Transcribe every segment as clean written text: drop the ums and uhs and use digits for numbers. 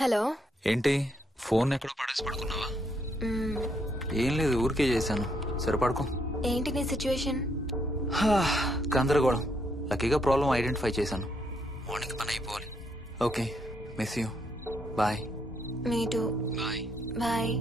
Hello. ఏంటి phone ఎక్కడో పడేసి పడుకున్నావా? ఏం లేదు, ఊరికే చేశాను. సరే పడుకో. ఏంటి నీ సిచ్యువేషన్? గందరగోళం. లక్కీగా ప్రాబ్లం ఐడెంటిఫై చేశాను. మార్నింగ్ పని అయిపోవాలి. Okay, miss you. Bye. Me too. Bye. Bye.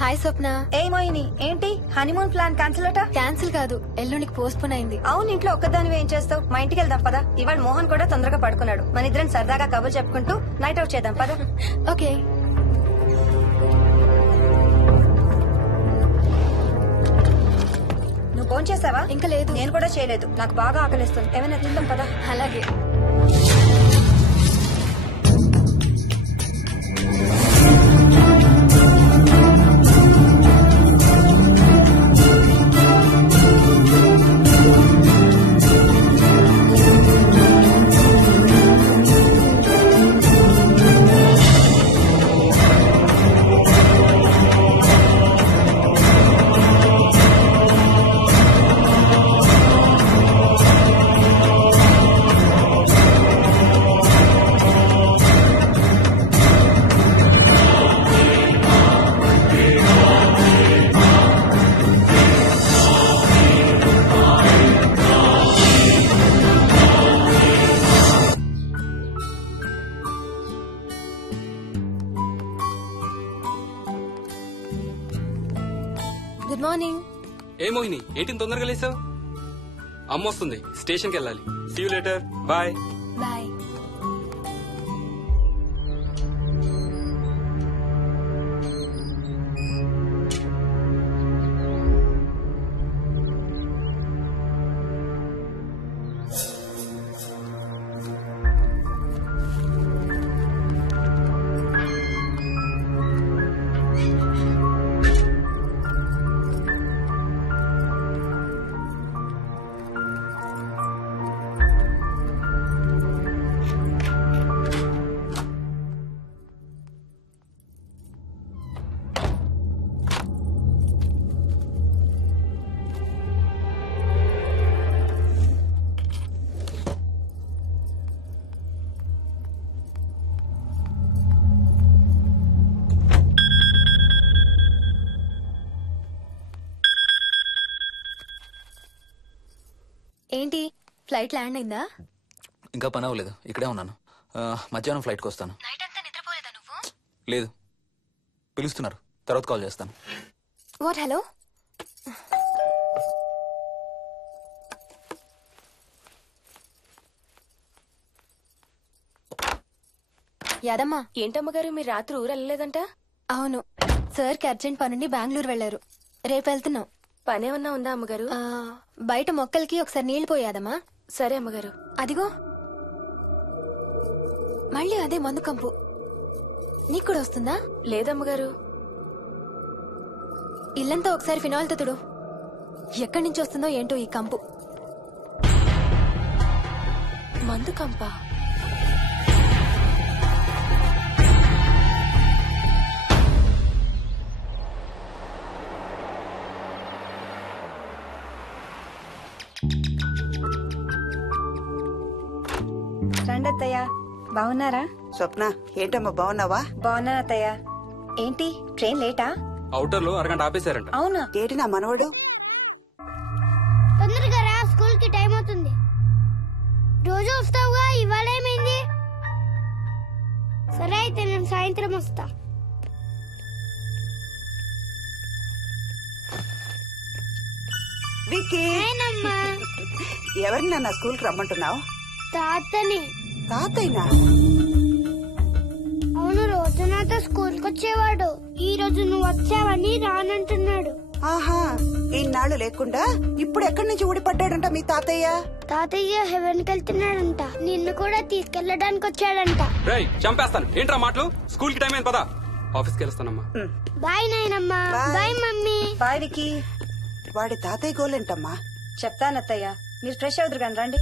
Hi Swapna. ఏమోయిని ఏంటి హనీమూన్ ప్లాన్ క్యాన్సిల్ అట? క్యాన్సిల్ కాదు, ఎల్లుండికి పోస్ట్ పోన్ అయింది. అవును, ఇంట్లో ఒక్కదానివి ఏం చేస్తావు? మా ఇంటికి వెళ్దాం పదా. ఇవాళ మోహన్ కూడా తొందరగా పడుకున్నాడు. మన ఇద్దరం సరదాగా కబుర్లు చెప్పుకుంటూ నైట్ అవుట్ చేద్దాం పదా. ఓకే. నువ్వు ఫోన్ చేసావా? ఇంకా లేదు. నేను కూడా చేయలేదు. నాకు బాగా ఆకలిస్తుంది. ఏమైనా తిందాం పదా. అలాగే. Good morning. ఏ మోహిని, ఏంటి తొందరగా లేసావు? అమ్మ వస్తుంది, స్టేషన్కి వెళ్ళాలి. See you later. Bye. Bye. ఏంటి ఫ్లైట్ ల్యాండ్ అయిందా? ఇంకా పని అవ్వలేదు, ఇక్కడే ఉన్నాను. మధ్యాహ్నం ఫ్లైట్కి వస్తాను. నైట్ అంతా నిద్రపోలేదా నువ్వు? లేదు, పిలుస్తున్నారు, తర్వాత కాల్ చేస్తాను. వాట్? హలో. యాదమ్మా. ఏంటమ్మగారు, మీరు రాత్రి ఊరు వెళ్ళలేదంట? అవును, సార్కి అర్జెంట్ పనుండి బెంగళూరు వెళ్లారు. రేపు వెళ్తున్నాం. పనేమన్నా ఉందా అమ్మగారు? బయట మొక్కలకి ఒకసారి నీళ్లు పోయాదమ్మా. సరే అమ్మగారు. అదిగో మళ్ళీ అదే మందు కంపు. నీకు కూడా వస్తుందా? లేదమ్మగారు. ఇల్లంతా ఒకసారి ఫినాయిల్తో తుడు. ఎక్కడి నుంచి వస్తుందో ఏంటో ఈ కంపు. మందు కంపా? రండి అత్తయ్య. బాగున్నారా? స్వప్న ఏంటమ్మా బాగున్నావా? బాగున్నాను అత్తయ్య. ఏంటి ట్రైన్ లేటా? అవుటర్ లో అరగంట ఆపేశారంట. అవునా? ఏంటి నా మనవడు? తొందరగా రా, స్కూల్ కి టైం అవుతుంది. రోజు వస్తావుగా, ఇవాళ ఏమైంది? సరే అయితే నేను సాయంత్రం వస్తా. విక్కీ, నేనమ్మా ఎవరిని నా స్కూల్ కి రమ్మంటున్నావు? తాతని. తాతయ్యనా? అవును, రోజు నాతో స్కూల్ కి వచ్చేవాడు. ఈ రోజు నువ్వు వచ్చావని రానంటున్నాడు. ఆహా, ఇన్నాళ్ళు లేకుండా ఇప్పుడు ఎక్కడి నుంచి ఊడిపడ్డాడంట మీ తాతయ్య? తాతయ్య హెవెన్ కి వెళ్తున్నాడంట. నిన్ను కూడా తీసుకెళ్లడానికి వచ్చాడంట. రేయ్ చంపేస్తాను. ఏంట్రా మాటలు? స్కూల్ కి టైం అయింది, పదా. ఆఫీస్కి వెళ్ళొస్తానమ్మా. బాయ్ నాయనమ్మా. Bye. Bye mummy. Bye Vicky. వాడి తాతయ్య గోలేంటమ్మా? చెప్తాను అత్తయ్య, మీరు ఫ్రెష్ అవుతురు కానీ రండి.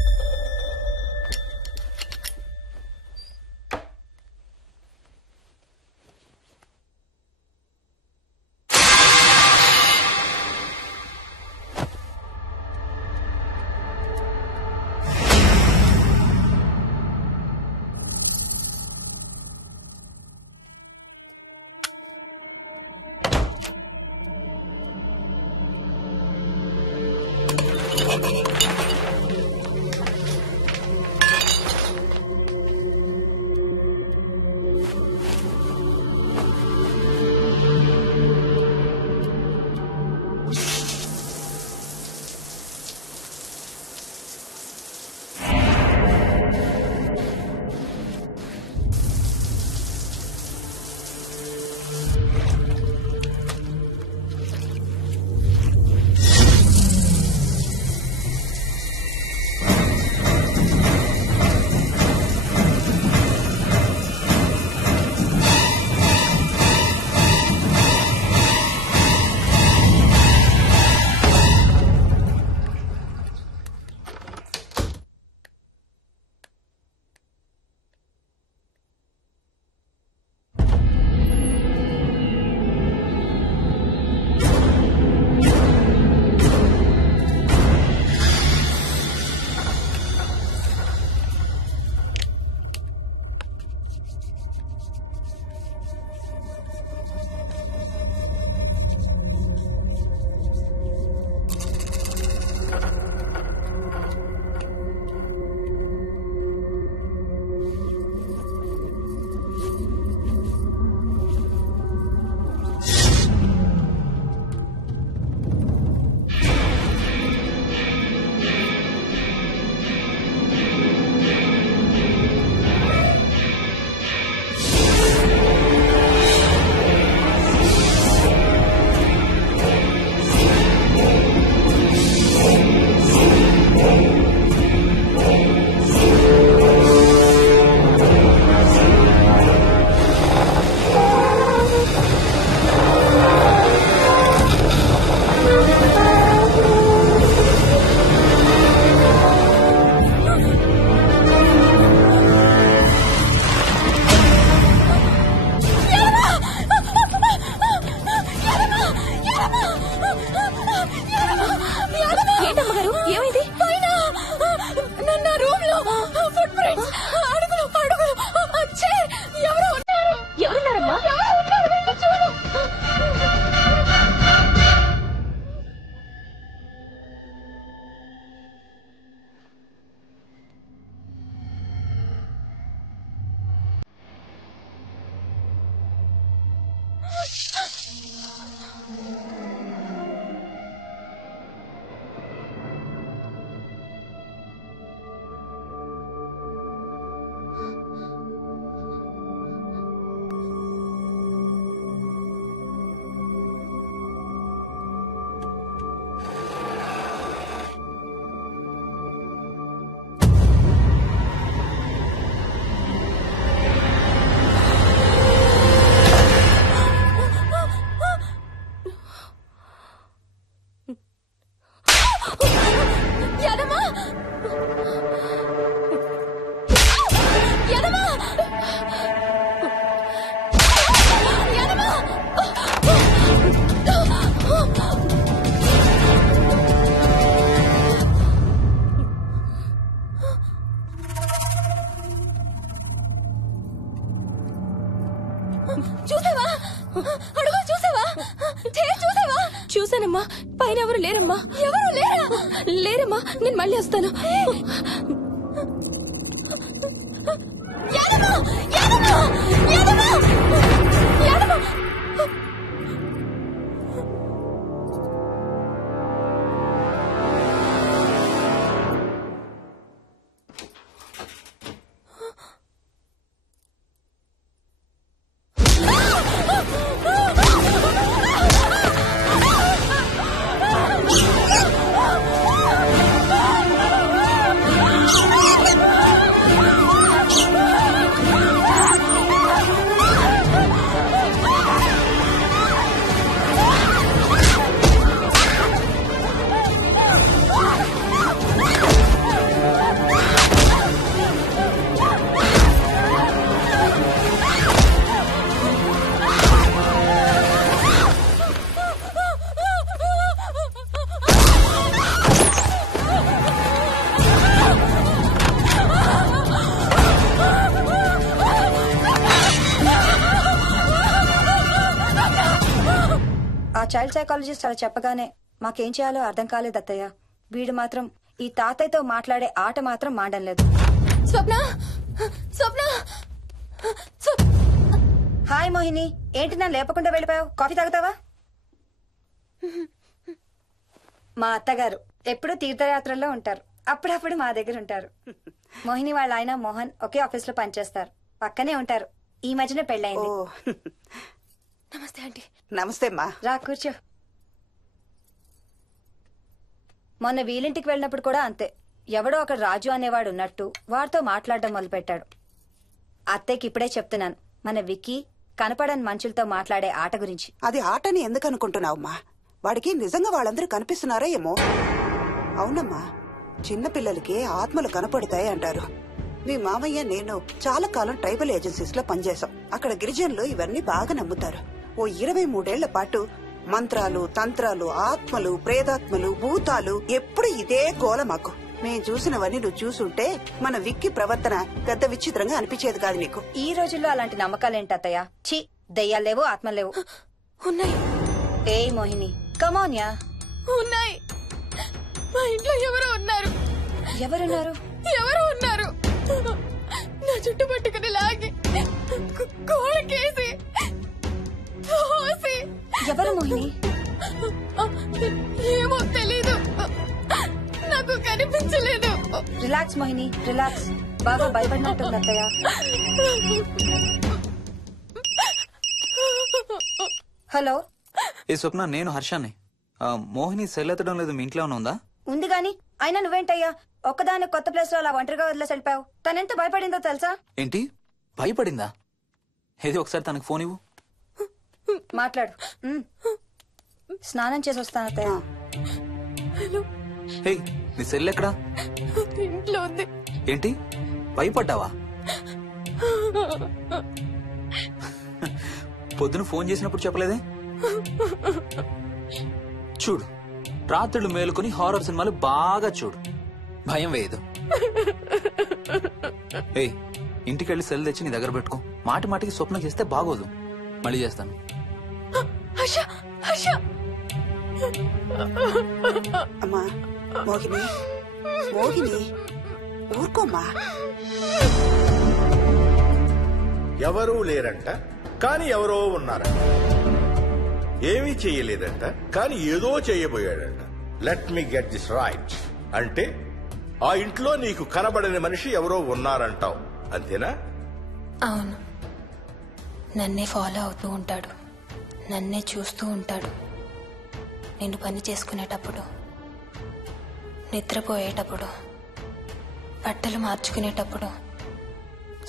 చూసావా? చూసానమ్మా. పైన ఎవరు లేరమ్మా. ఎవరు లేరమ్మా. నేను మళ్ళీ వస్తాను. చైల్డ్ సైకాలజిస్ట్ అలా చెప్పగానే మాకేం చేయాలో అర్థం కాలేదు అత్తయ్య. వీడు మాత్రం ఈ తాతయ్యతో మాట్లాడే ఆట మాత్రం మాడడం లేదు. హాయ్ మోహిని, ఏంటి నన్ను లేపకుండా వెళ్ళిపోయావు? కాఫీ తాగుతావా? మా అత్తగారు ఎప్పుడు తీర్థయాత్రల్లో ఉంటారు, అప్పుడప్పుడు మా దగ్గర ఉంటారు. మోహిని వాళ్ళ ఆయన మోహన్ ఒకే ఆఫీస్ లో పనిచేస్తారు, పక్కనే ఉంటారు. ఈ మధ్యన పెళ్ళైంది. నమస్తే ఆంటీ. నమస్తే అమ్మా. రా కూర్చో. మొన్న వీలింటికి వెళ్ళినప్పుడు కూడా అంతే. ఎవడో ఒక రాజు అనేవాడు ఉన్నట్టు వాడితో మాట్లాడడం మొదలుపెట్టాడు. అత్తయ్యకి ఇప్పుడే చెప్తున్నాను, మన విక్కీ కనపడని మనుషులతో మాట్లాడే ఆట గురించి. అది ఆటని ఎందుకు అనుకుంటున్నావమ్మా? వాడికి నిజంగా వాళ్ళందరూ కనిపిస్తున్నారా ఏమో. అవునమ్మా, చిన్నపిల్లలకి ఆత్మలు కనపడతాయి అంటారు. మీ మామయ్య నేను చాలా కాలం ట్రైబల్ ఏజెన్సీస్ లో పనిచేశాం. అక్కడ గిరిజనులు ఇవన్నీ బాగా నమ్ముతారు. ఓ 23 ఏళ్ల పాటు మంత్రాలు, తంత్రాలు, ఆత్మలు, ప్రేతాత్మలు, భూతాలు, ఎప్పుడు ఇదే గోల మాకు. మేం చూసినవన్నీ నువ్వు చూసుంటే మన విక్కీ ప్రవర్తన పెద్ద విచిత్రంగా అనిపించేది కాదు నీకు. ఈ రోజుల్లో అలాంటి నమ్మకాలేంటి అత్తయ్య? ఛీ, దెయ్యాలేవు, ఆత్మలేవు. ఉన్నాయి. ఏ మోహిని, కమోన్యా. ఉన్నాయి. మా ఇంట్లో ఎవరో ఉన్నారు. ఎవరున్నారు? ఎవరో ఉన్నారు. నా చుట్టు పట్టుకుని లాగి కోళ్ళకేసి ఎవరు మోహిని? ఏమో తెలీదు, నాకు కనిపించలేదు. Relax Mohini, relax. బాగా భయపడినట్టుంది అత్తయ్య. హలో. ఏ స్వప్న, నేను హర్షాన్ని. మోహిని సెల్ ఎత్తడం లేదు, మీ ఇంట్లో ఉందా? ఉంది గాని, అయినా నువ్వేంటయ్యా ఒక్కదాని కొత్త ప్లేస్ లో అలా ఒంటరిగా వదిలేసి వెళ్ళిపోయావు? తనెంత భయపడిందో తెలుసా? ఏంటి, భయపడిందా? ఏది ఒకసారి తనకు ఫోన్ ఇవ్వు. మాట్లాడు. స్నానం చేసి వస్తాను అత్తయ్య. హే, నీ సెల్ ఎక్కడా? ఇంట్లో ఉంది. ఏంటి, భయపడ్డావా? పొద్దున ఫోన్ చేసినప్పుడు చెప్పలేదే? చూడు, రాత్రులు మేలుకొని హారర్ సినిమాలు బాగా చూడు, భయం వేయదు. ఏయ్, ఇంటికెళ్ళి సెల్ తెచ్చి నీ దగ్గర పెట్టుకో. మాటి మాటికి స్వప్నం చేస్తే బాగోదు. మళ్ళీ చేస్తాను. అమ్మా మోహిని, మోహిని ఊరుకోమ్మా. ఎవరూ లేరంట, కాని ఎవరో ఉన్నారంట. ఏమీ చెయ్యలేదంట, కాని ఏదో చెయ్యబోయాడంట. Let me get this right. అంటే ఆ ఇంట్లో నీకు కనబడని మనిషి ఎవరో ఉన్నారంటావు, అంతేనా? అవును. నన్నే ఫాలో అవుతూ ఉంటాడు, నన్నే చూస్తూ ఉంటాడు. నేను పని చేసుకునేటప్పుడు, నిద్రపోయేటప్పుడు, బట్టలు మార్చుకునేటప్పుడు,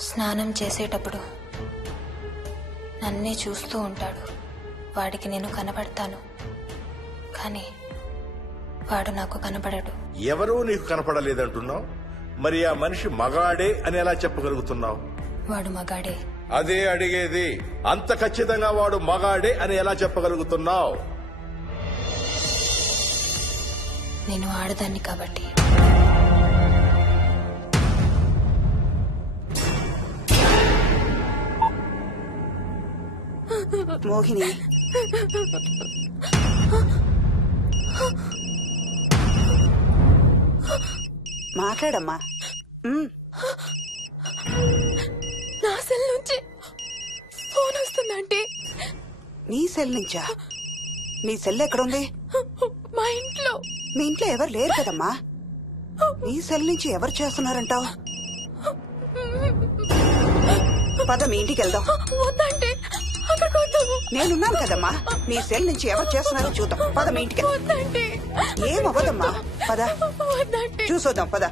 స్నానం చేసేటప్పుడు నన్నే చూస్తూ ఉంటాడు. వాడికి నేను కనపడతాను, కానీ వాడు నాకు కనపడడు. ఎవరూ నీకు కనపడలేదంటున్నావు, మరి ఆ మనిషి మగాడే అని ఎలా చెప్పగలుగుతున్నావు? వాడు మగాడే. అదే అడిగేది, అంత ఖచ్చితంగా వాడు మగాడే అని ఎలా చెప్పగలుగుతున్నావు? నేను ఆడదాన్ని కాబట్టి. మోహిని, మాట్లాడమ్మా. నా సెల్ నుంచి ఫోన్ వస్తుందంటే. నీ సెల్ నుంచా? నీ సెల్ ఎక్కడుంది? మా ఇంట్లో. మీ ఇంట్లో ఎవరు లేరు కదమ్మా. నీ సెల్ నుంచి ఎవరు చేస్తున్నారంటావు? పద మీ ఇంటికి వెళ్దాం. వద్దంటే అక్కడికి వద్దు. నేనున్నాను కదమ్మా. నీ సెల్ నుంచి ఎవరు చేస్తున్నారో చూద్దాం. పద మీ ఇంటికి. వద్దంటే ఏమవ్వదమ్మా, పద వద్దంటే చూసొద్దాం, పద.